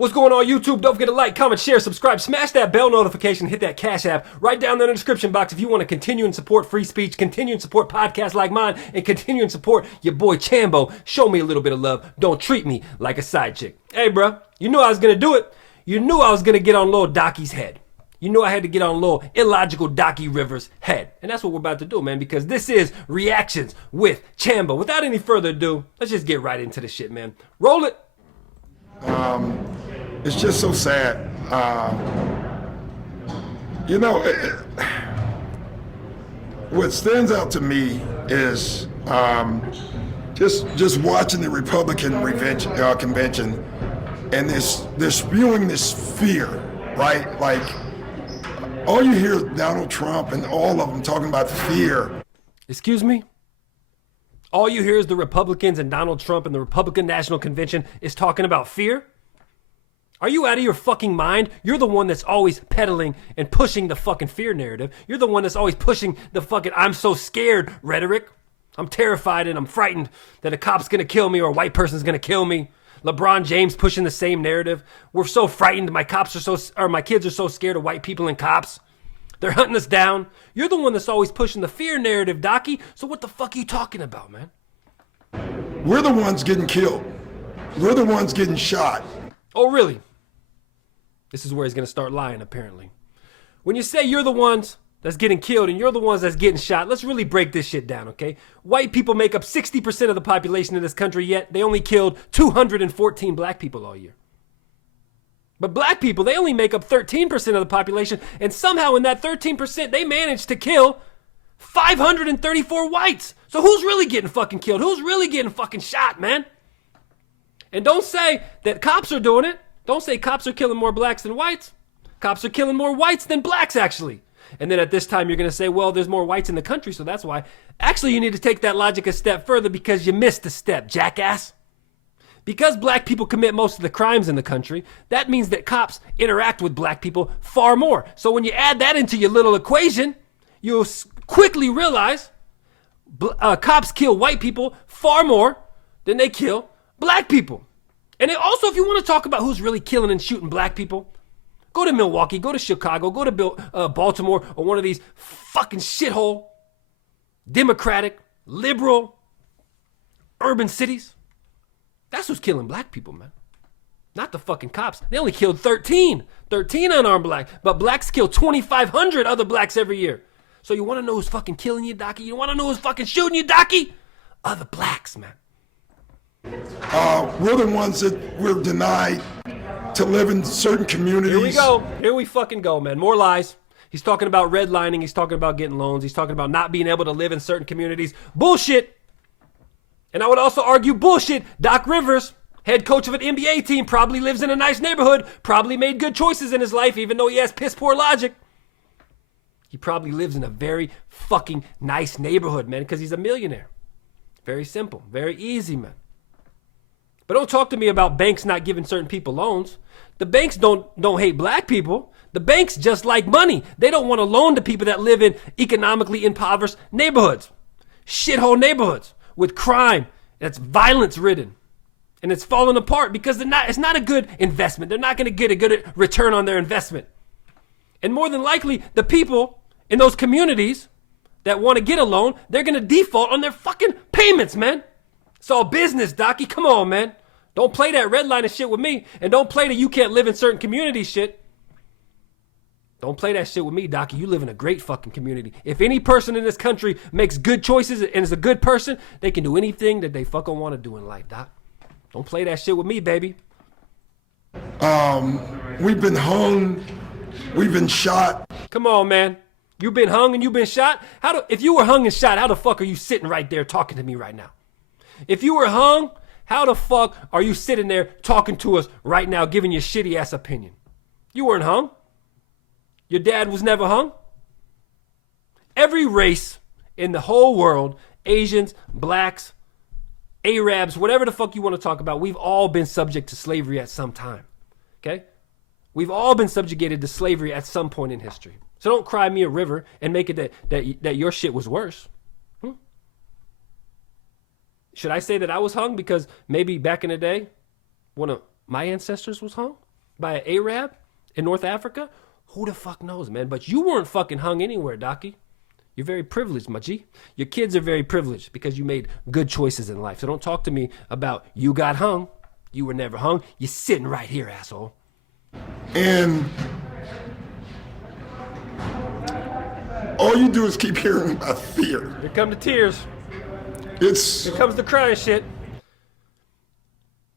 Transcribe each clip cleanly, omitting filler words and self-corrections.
What's going on, YouTube? Don't forget to like, comment, share, subscribe, smash that bell notification, hit that Cash App right down there in the description box if you want to continue and support free speech, continue and support podcasts like mine, and continue and support your boy Chambo. Show me a little bit of love. Don't treat me like a side chick. Hey, bro, you knew I was going to do it. You knew I was going to get on little Docky's head. You knew I had to get on little illogical Docky Rivers' head. And that's what we're about to do, man, because this is Reactions with Chambo. Without any further ado, let's just get right into the shit, man. Roll it. It's just so sad. What stands out to me is just watching the Republican convention, and they're spewing this fear, right? Like, all you hear is Donald Trump and all of them talking about fear. Excuse me? All you hear is the Republicans and Donald Trump and the Republican National Convention is talking about fear? Are you out of your fucking mind? You're the one that's always peddling and pushing the fucking fear narrative. You're the one that's always pushing the fucking I'm so scared rhetoric. I'm terrified and I'm frightened that a cop's gonna kill me or a white person's gonna kill me. LeBron James pushing the same narrative. We're so frightened. My kids are so scared of white people and cops. They're hunting us down. You're the one that's always pushing the fear narrative, Docky. So what the fuck are you talking about, man? We're the ones getting killed. We're the ones getting shot. Oh, really? This is where he's going to start lying, apparently. When you say you're the ones that's getting killed and you're the ones that's getting shot, let's really break this shit down, okay? White people make up 60% of the population of this country, yet they only killed 214 black people all year. But black people, they only make up 13% of the population, and somehow in that 13%, they managed to kill 534 whites. So who's really getting fucking killed? Who's really getting fucking shot, man? And don't say that cops are doing it. Don't say cops are killing more blacks than whites. Cops are killing more whites than blacks, actually. And then at this time, you're going to say, well, there's more whites in the country, so that's why. Actually, you need to take that logic a step further because you missed a step, jackass. Because black people commit most of the crimes in the country, that means that cops interact with black people far more. So when you add that into your little equation, you'll quickly realize cops kill white people far more than they kill black people. And also, if you want to talk about who's really killing and shooting black people, go to Milwaukee, go to Chicago, go to Baltimore, or one of these fucking shithole, democratic, liberal, urban cities. That's who's killing black people, man. Not the fucking cops. They only killed 13 unarmed black, but blacks kill 2,500 other blacks every year. So you want to know who's fucking killing you, Docky? You want to know who's fucking shooting you, Docky? Other blacks, man. We're the ones that we're denied to live in certain communities. Here we go. Here we fucking go, man. More lies. He's talking about redlining. He's talking about getting loans. He's talking about not being able to live in certain communities. Bullshit. And I would also argue bullshit. Doc Rivers, head coach of an NBA team, probably lives in a nice neighborhood, probably made good choices in his life, even though he has piss poor logic. He probably lives in a very fucking nice neighborhood, man, because he's a millionaire. Very simple. Very easy, man. But don't talk to me about banks not giving certain people loans. The banks don't hate black people. The banks just like money. They don't want to loan to people that live in economically impoverished neighborhoods. Shithole neighborhoods with crime that's violence ridden. And it's falling apart because it's not a good investment. They're not going to get a good return on their investment. And more than likely, the people in those communities that want to get a loan, they're going to default on their fucking payments, man. It's all business, Docky. Come on, man. Don't play that redlining shit with me. And don't play that you can't live in certain communities shit. Don't play that shit with me, Docky. You live in a great fucking community. If any person in this country makes good choices and is a good person, they can do anything that they fucking want to do in life, Doc. Don't play that shit with me, baby. We've been hung. We've been shot. Come on, man. You've been hung and you've been shot? If you were hung and shot, how the fuck are you sitting right there talking to me right now? If you were hung, how the fuck are you sitting there talking to us right now, giving your shitty ass opinion? You weren't hung. Your dad was never hung. Every race in the whole world, Asians, blacks, Arabs, whatever the fuck you want to talk about, we've all been subject to slavery at some time. Okay? We've all been subjugated to slavery at some point in history. So don't cry me a river and make it that your shit was worse. Should I say that I was hung because maybe back in the day, one of my ancestors was hung? by an Arab in North Africa? Who the fuck knows, man? But you weren't fucking hung anywhere, Docky. You're very privileged, my G. Your kids are very privileged because you made good choices in life. So don't talk to me about you got hung. You were never hung. You're sitting right here, asshole. And all you do is keep hearing about fear. Here come the tears. Here comes the crying shit.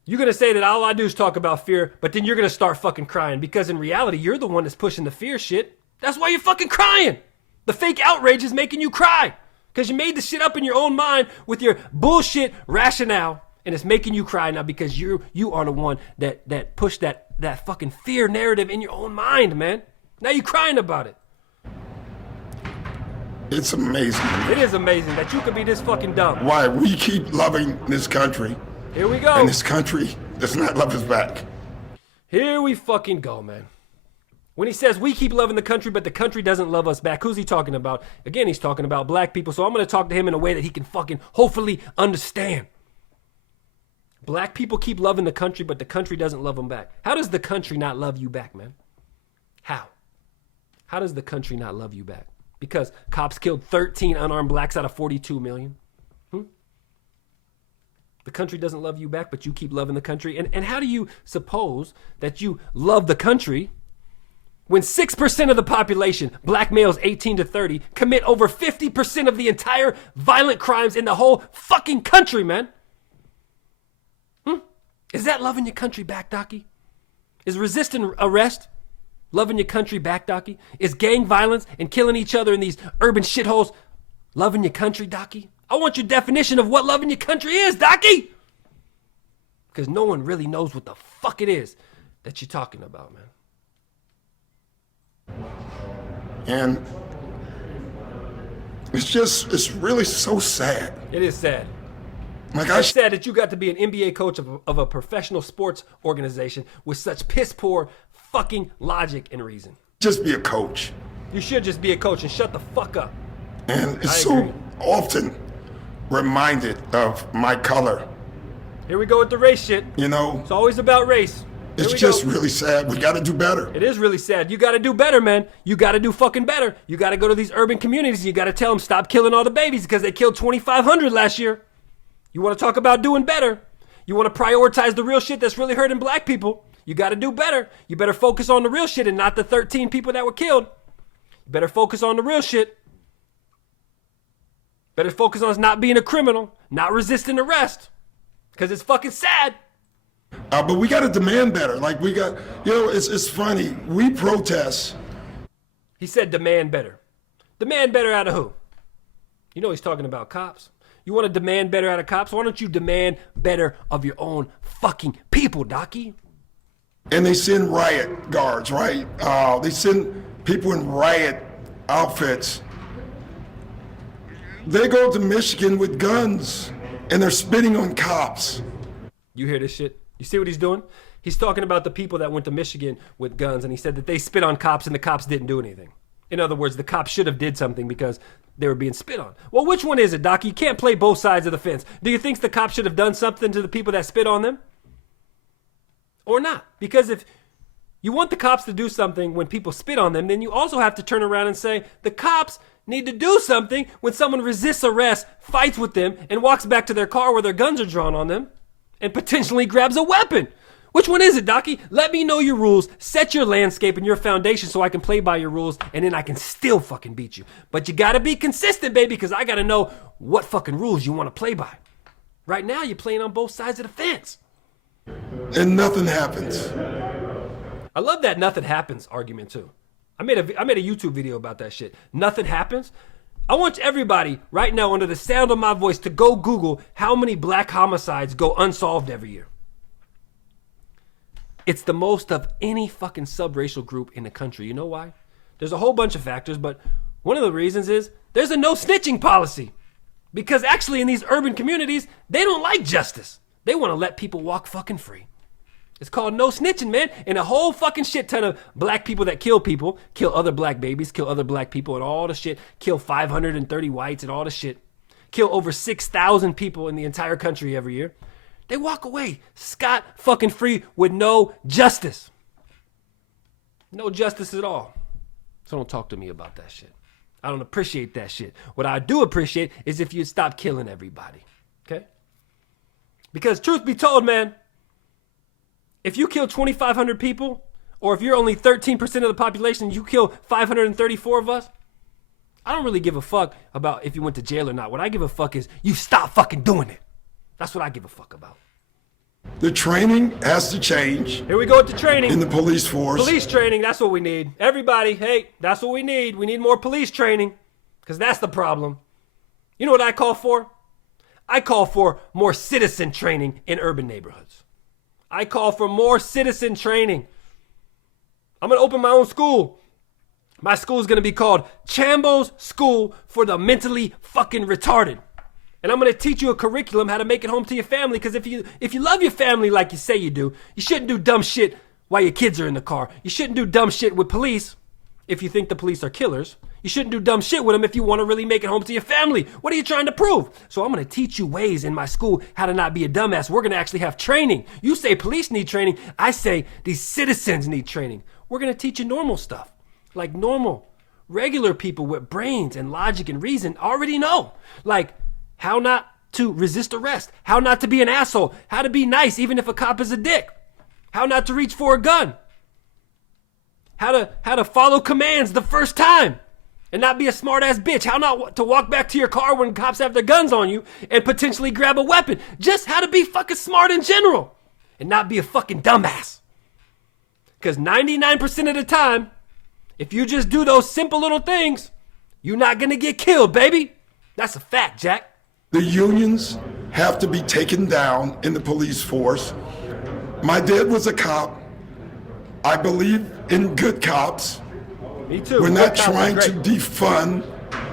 You're going to say that all I do is talk about fear, but then you're going to start fucking crying because in reality, you're the one that's pushing the fear shit. That's why you're fucking crying. The fake outrage is making you cry because you made the shit up in your own mind with your bullshit rationale, and it's making you cry now because you are the one that pushed that fucking fear narrative in your own mind, man. Now you're crying about it. It's amazing. It is amazing that you could be this fucking dumb. Why we keep loving this country. Here we go. And this country does not love us back. Here we fucking go, man. When he says we keep loving the country, but the country doesn't love us back, who's he talking about? Again, he's talking about black people. So I'm going to talk to him in a way that he can fucking hopefully understand. Black people keep loving the country, but the country doesn't love them back. How does the country not love you back, man? How? How does the country not love you back? Because cops killed 13 unarmed blacks out of 42 million. The country doesn't love you back, but you keep loving the country. And how do you suppose that you love the country when 6% of the population, black males 18 to 30, commit over 50% of the entire violent crimes in the whole fucking country, man? Is that loving your country back, Docky? Is resisting arrest loving your country back, Docky? Is gang violence and killing each other in these urban shitholes loving your country, Docky? I want your definition of what loving your country is, Docky! Because no one really knows what the fuck it is that you're talking about, man. And it's really so sad. It is sad. Like It's sad that you got to be an NBA coach of a professional sports organization with such piss poor fucking logic and reason. Just be a coach. You should just be a coach and shut the fuck up. And it's I so agree. often reminded of my color. Here we go with the race shit. You know, It's always about race. Here it's we just go. really sad. We got to do better. It is really sad. You got to do better, man. You got to do fucking better. You got to go to these urban communities. You got to tell them stop killing all the babies because they killed 2,500 last year. You want to talk about doing better. You want to prioritize the real shit that's really hurting black people. You got to do better. You better focus on the real shit and not the 13 people that were killed. You better focus on the real shit. Better focus on us not being a criminal, not resisting arrest. Because it's fucking sad. But we got to demand better. Like we got, it's funny. We protest. He said demand better. Demand better out of who? You know he's talking about cops. You want to demand better out of cops? Why don't you demand better of your own fucking people, Docky? And they send riot guards, right? They send people in riot outfits. They go to Michigan with guns and they're spitting on cops. You hear this shit? You see what he's doing? He's talking about the people that went to Michigan with guns, and he said that they spit on cops and the cops didn't do anything. In other words, the cops should have did something because they were being spit on. Well, which one is it, Doc? You can't play both sides of the fence. Do you think the cops should have done something to the people that spit on them? Or not? Because if you want the cops to do something when people spit on them, then you also have to turn around and say the cops need to do something when someone resists arrest, fights with them, and walks back to their car where their guns are drawn on them and potentially grabs a weapon. Which one is it, Docky? Let me know your rules, set your landscape and your foundation so I can play by your rules, and then I can still fucking beat you. But you gotta be consistent, baby, because I gotta know what fucking rules you want to play by. Right now, you're playing on both sides of the fence. And nothing happens. I love that nothing happens argument, too. I made a YouTube video about that shit. Nothing happens. I want everybody right now under the sound of my voice to go Google how many black homicides go unsolved every year. It's the most of any fucking subracial group in the country. You know why? There's a whole bunch of factors, but one of the reasons is there's a no snitching policy. Because actually in these urban communities, they don't like justice. They want to let people walk fucking free. It's called no snitching, man. And a whole fucking shit ton of black people that kill people, kill other black babies, kill other black people and all the shit, kill 530 whites and all the shit, kill over 6,000 people in the entire country every year. They walk away scot fucking free with no justice. No justice at all. So don't talk to me about that shit. I don't appreciate that shit. What I do appreciate is if you stop killing everybody. Okay? Because truth be told, man, if you kill 2,500 people, or if you're only 13% of the population, you kill 534 of us, I don't really give a fuck about if you went to jail or not. What I give a fuck is you stop fucking doing it. That's what I give a fuck about. The training has to change. Here we go with the training. In the police force. Police training, that's what we need. Everybody, hey, that's what we need. We need more police training, because that's the problem. You know what I call for? I call for more citizen training in urban neighborhoods. I call for more citizen training. I'm going to open my own school. My school is going to be called Chambo's School for the Mentally Fucking Retarded. And I'm going to teach you a curriculum how to make it home to your family. Because if you love your family like you say you do, you shouldn't do dumb shit while your kids are in the car. You shouldn't do dumb shit with police if you think the police are killers. You shouldn't do dumb shit with them if you want to really make it home to your family. What are you trying to prove? So I'm going to teach you ways in my school how to not be a dumbass. We're going to actually have training. You say police need training. I say these citizens need training. We're going to teach you normal stuff. Like normal, regular people with brains and logic and reason already know. Like how not to resist arrest, how not to be an asshole, how to be nice even if a cop is a dick, how not to reach for a gun, how to follow commands the first time and not be a smart ass bitch, how not to walk back to your car when cops have their guns on you and potentially grab a weapon, just how to be fucking smart in general and not be a fucking dumbass. Because 99% of the time, if you just do those simple little things, you're not gonna get killed, baby. That's a fact, Jack. The unions have to be taken down in the police force. My dad was a cop. I believe in good cops. Me too. We're not trying to defund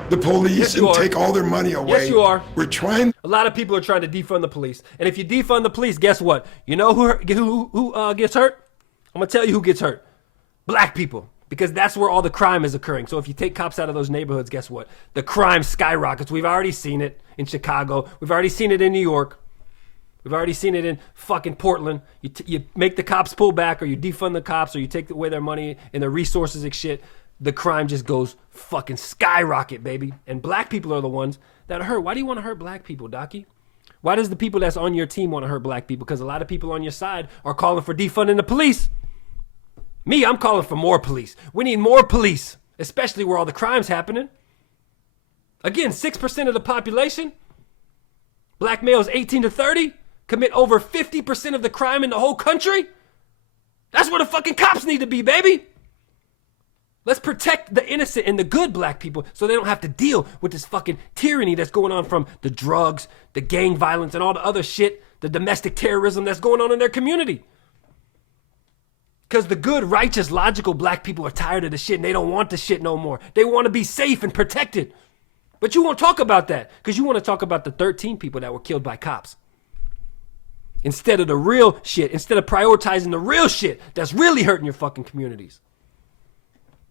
the police and take all their money away. Yes, you are. We're trying. A lot of people are trying to defund the police. And if you defund the police, guess what? You know who gets hurt? I'm gonna tell you who gets hurt. Black people. Because that's where all the crime is occurring. So if you take cops out of those neighborhoods, guess what? The crime skyrockets. We've already seen it in Chicago. We've already seen it in New York. We've already seen it in fucking Portland. You make the cops pull back, or you defund the cops, or you take away their money and their resources and shit. The crime just goes fucking skyrocket, baby. And black people are the ones that are hurt. Why do you want to hurt black people, Docky? Why does the people that's on your team want to hurt black people? Because a lot of people on your side are calling for defunding the police. Me, I'm calling for more police. We need more police, especially where all the crime's happening. Again, 6% of the population, black males 18 to 30, commit over 50% of the crime in the whole country. That's where the fucking cops need to be, baby. Let's protect the innocent and the good black people so they don't have to deal with this fucking tyranny that's going on from the drugs, the gang violence, and all the other shit, the domestic terrorism that's going on in their community. Because the good, righteous, logical black people are tired of the shit and they don't want the shit no more. They want to be safe and protected. But you won't talk about that because you want to talk about the 13 people that were killed by cops. Instead of the real shit, instead of prioritizing the real shit that's really hurting your fucking communities.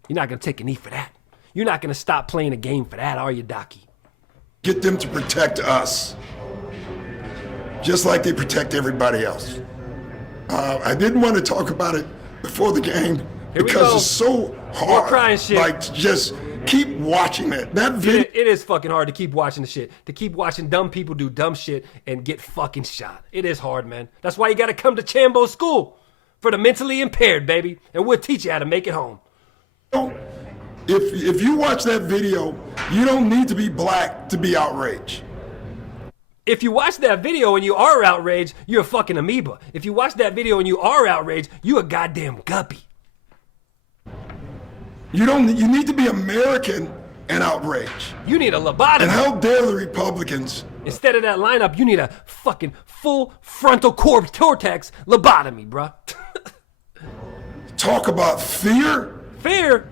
You're not going to take a knee for that. You're not going to stop playing a game for that, are you, Docky? Get them to protect us, just like they protect everybody else. I didn't want to talk about it before the game because it's so hard. More crying shit. Like, to just keep watching it. That video. It is fucking hard to keep watching the shit. To keep watching dumb people do dumb shit and get fucking shot. It is hard, man. That's why you got to come to Chambo School for the mentally impaired, baby. And we'll teach you how to make it home. If you watch that video, you don't need to be black to be outraged. If you watch that video and you are outraged, you're a fucking amoeba. If you watch that video and you are outraged, you a goddamn guppy. You need to be American and outraged. You need a lobotomy. And how dare the Republicans? Instead of that lineup, you need a fucking full frontal cortex lobotomy, bruh. Talk about fear? Fear?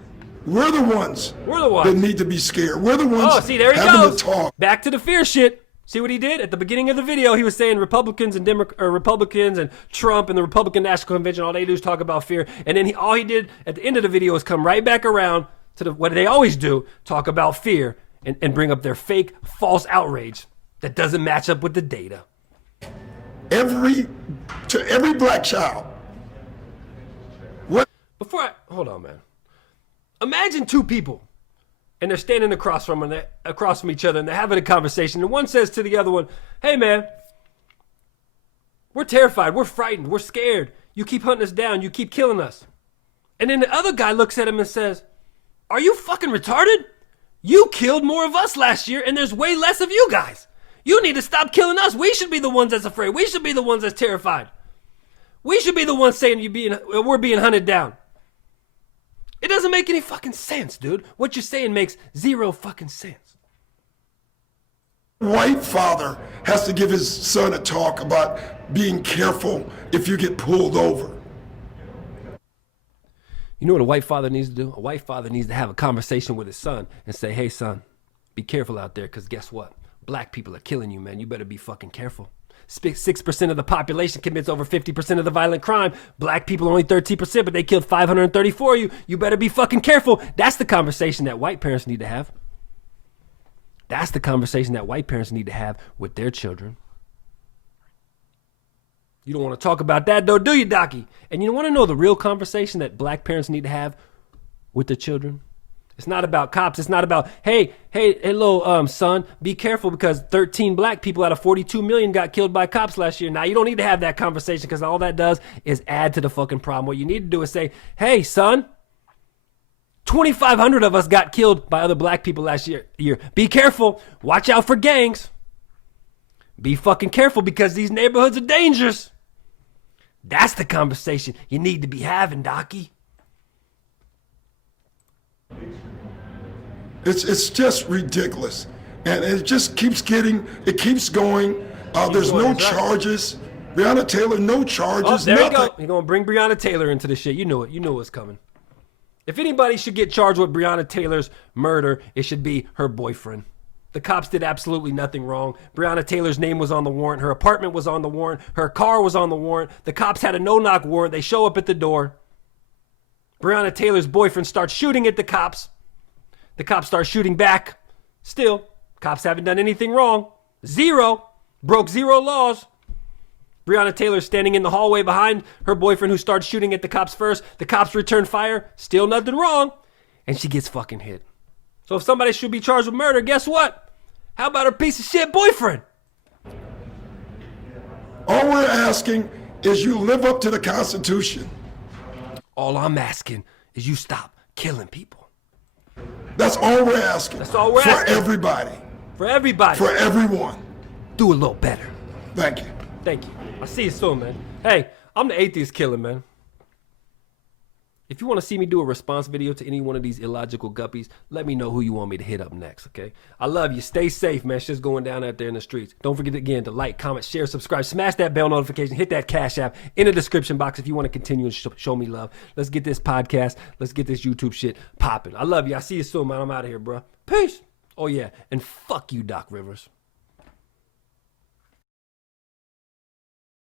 We're the ones that need to be scared. We're the ones having to talk. Back to the fear shit. See what he did at the beginning of the video? He was saying Republicans and Republicans and Trump and the Republican National Convention, all they do is talk about fear. And then all he did at the end of the video is come right back around to what they always do, talk about fear and bring up their fake, false outrage that doesn't match up with the data. To every black child. But hold on, man. Imagine two people, and they're standing across from each other, and they're having a conversation. And one says to the other one, "Hey, man, we're terrified. We're frightened. We're scared. You keep hunting us down. You keep killing us." And then the other guy looks at him and says, "Are you fucking retarded? You killed more of us last year, and there's way less of you guys. You need to stop killing us. We should be the ones that's afraid. We should be the ones that's terrified. We should be the ones saying we're being hunted down." It doesn't make any fucking sense, dude. What you're saying makes zero fucking sense. White father has to give his son a talk about being careful if you get pulled over. You know what a white father needs to do? A white father needs to have a conversation with his son and say, "Hey, son, be careful out there, because guess what? Black people are killing you, man. You better be fucking careful. 6% of the population commits over 50% of the violent crime. Black people only 13%, but they killed 534 of you. You better be fucking careful." That's the conversation that white parents need to have. That's the conversation that white parents need to have with their children. You don't want to talk about that, though, do you, Docky? And you want to know the real conversation that black parents need to have with their children? It's not about cops. It's not about, hey, hello, son, be careful because 13 black people out of 42 million got killed by cops last year. Now, you don't need to have that conversation because all that does is add to the fucking problem. What you need to do is say, "Hey, son, 2,500 of us got killed by other black people last year. Be careful. Watch out for gangs. Be fucking careful because these neighborhoods are dangerous." That's the conversation you need to be having, Docky. It's just ridiculous, and it just keeps going. There's no charges. Breonna Taylor, no charges. There nothing. you go. You're gonna bring Breonna Taylor into the shit. You knew it. You knew what's coming. If anybody should get charged with Breonna Taylor's murder, it should be her boyfriend. The cops did absolutely nothing wrong. Breonna Taylor's name was on the warrant. Her apartment was on the warrant. Her car was on the warrant. The cops had a no-knock warrant. They show up at the door. Breonna Taylor's boyfriend starts shooting at the cops. The cops start shooting back. Still, cops haven't done anything wrong. Zero. Broke zero laws. Breonna Taylor's standing in the hallway behind her boyfriend who starts shooting at the cops first. The cops return fire. Still nothing wrong. And she gets fucking hit. So if somebody should be charged with murder, guess what? How about her piece of shit boyfriend? All we're asking is you live up to the Constitution. All I'm asking is you stop killing people. That's all we're asking. That's all we're asking. For everybody. For everybody. For everyone. Do a little better. Thank you. Thank you. I'll see you soon, man. Hey, I'm the atheist killer, man. If you want to see me do a response video to any one of these illogical guppies, let me know who you want me to hit up next, okay? I love you. Stay safe, man. Shit's going down out there in the streets. Don't forget again to like, comment, share, subscribe, smash that bell notification, hit that Cash App in the description box if you want to continue and show me love. Let's get this podcast, let's get this YouTube shit popping. I love you. I'll see you soon, man. I'm out of here, bro. Peace. Oh, yeah. And fuck you, Doc Rivers.